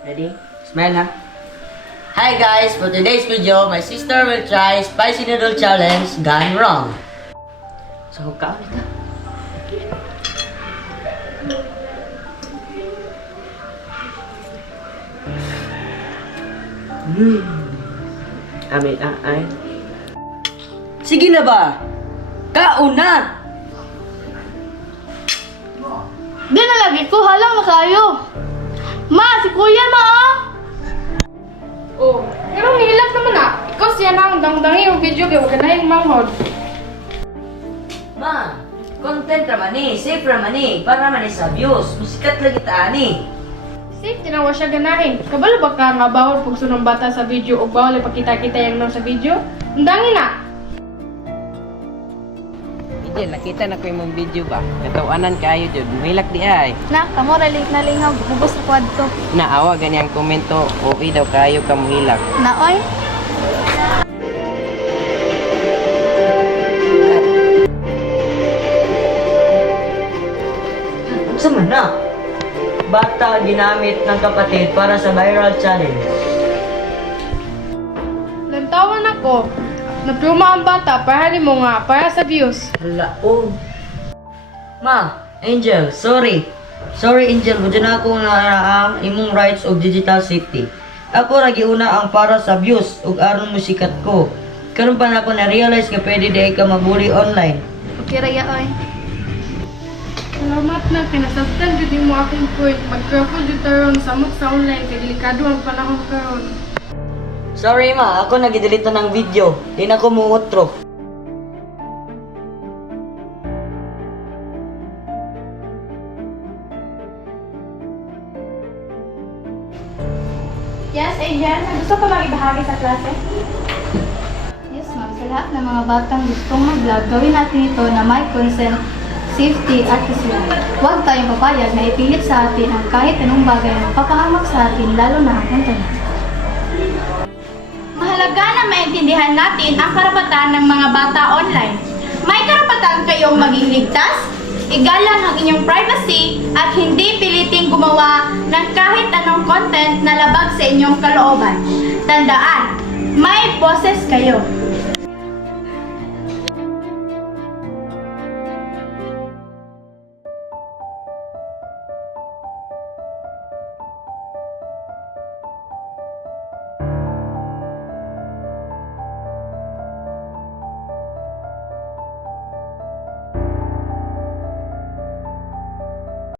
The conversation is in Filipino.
Ready? Smile ha? Hi guys! For today's video, my sister will try spicy noodle challenge gone wrong. So, kaon ka. Amin, ay. Sige na ba? Kaon na! Di na lagi ko, halang na kayo. Ma, si kuya ma Oh, pero nilak naman na. Ikaw siya na ang dangdangi yung video kaya huwag ka na yung manghod. Ma, content raman eh, safe raman eh, para man eh sa views, musikat lagi taan eh. Safe, tinawa siya ganahin. Kabalo ba ka nga bawal pag sunong bata sa video o bawal ipakita-kita yung nang sa video? Ang dangi na. Ije, nakita na ko yung video ba? Katawanan kayo dyan, mahilak di ay. Na, kamo ralik na lingaw, bubos sa kwadto. Naawa ganyang komento, okay daw kayo kamuhilak. Na, oy. Sama na. Bata ginamit ng kapatid para sa viral challenge. Lantawan ako. Napluma ang bata para mo nga, para sa views. Hala, oh. Ma, Angel, sorry. Sorry Angel, budyo na ako na ang imong rights of digital safety. Ako ragi una ang para sa views ug aron mo sikat ko. Karon pa na ako na-realize nga pwede di ka mabuli online. Okay, raya, oy. Salamat na, kinasabtan jud mo akong point. Mag-careful jud taron samot sa online kay delikado ang panahon karon. Sorry ma, ako nagidelete na ng video. Di na ko muutro. Yes, Angel, gusto ko mag-ibahagi sa klase? Yes, ma'am. Sa lahat ng mga batang gustong mag-vlog, gawin natin ito na may consent, safety at kasiyahan. Huwag tayong papayag na ipilit sa atin ang kahit anong bagay na papahamak sa atin, lalo na ang internet. Mahalaga na maintindihan natin ang karapatan ng mga bata online. May karapatan kayong maging ligtas, igalang ang inyong privacy, at hindi piliting gumawa ng kahit anong content na labag sa inyong kalooban. Tandaan, may boses kayo.